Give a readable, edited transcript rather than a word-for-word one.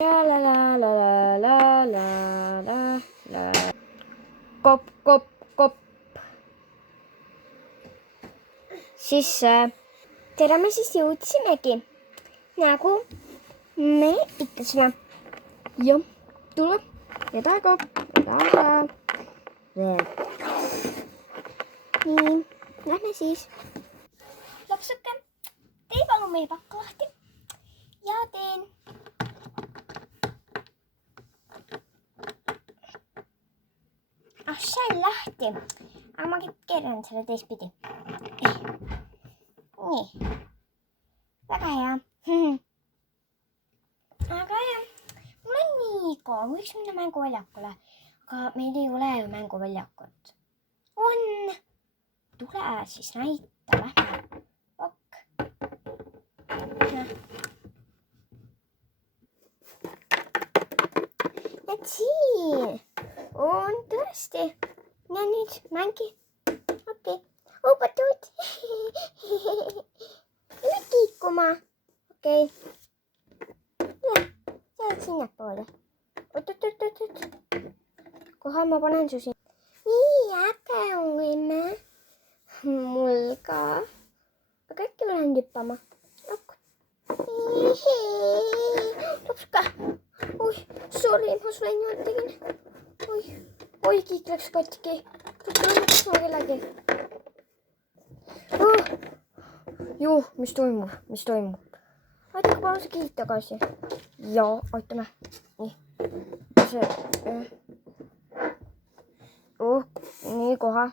La la la la la la la la. Kopp, kopp, kopp. Sisse. Tere, me siis jõudsimegi. Nagu me ütlesime. Jah, tule. Vedage kopp, vedage. Nii, lähme siis. Lapsuke, tee palun meie pakk lahti. Ja teen. Sai lahti. Aga ma keeran selle teistpidi. Nii. Väga hea. Aga jah, mul on nii kaua. Võiks minna mänguväljakule. Aga meil ei ole ju mänguväljakut. On. Tule siis näita. Lähme. Ok. Et siin. On tõesti. Ja nüüd mängi. Okei. Õpatud. Nüüd liikuma. Okei. Jääd sinna poole. Oot. Kohe ma panen su siin. Nii äge on võime. Mul ka. Aga äkki ma lähen hüppama. Lapsuke. Oi, sorry, ma sulle niimoodi tegin. Oi, kiik läks katki. Lõpuks ma kellegi. Juh, mis toimub? Aitake palun see kiik tagasi. Jaa, aitame. Nii. Nii kohe.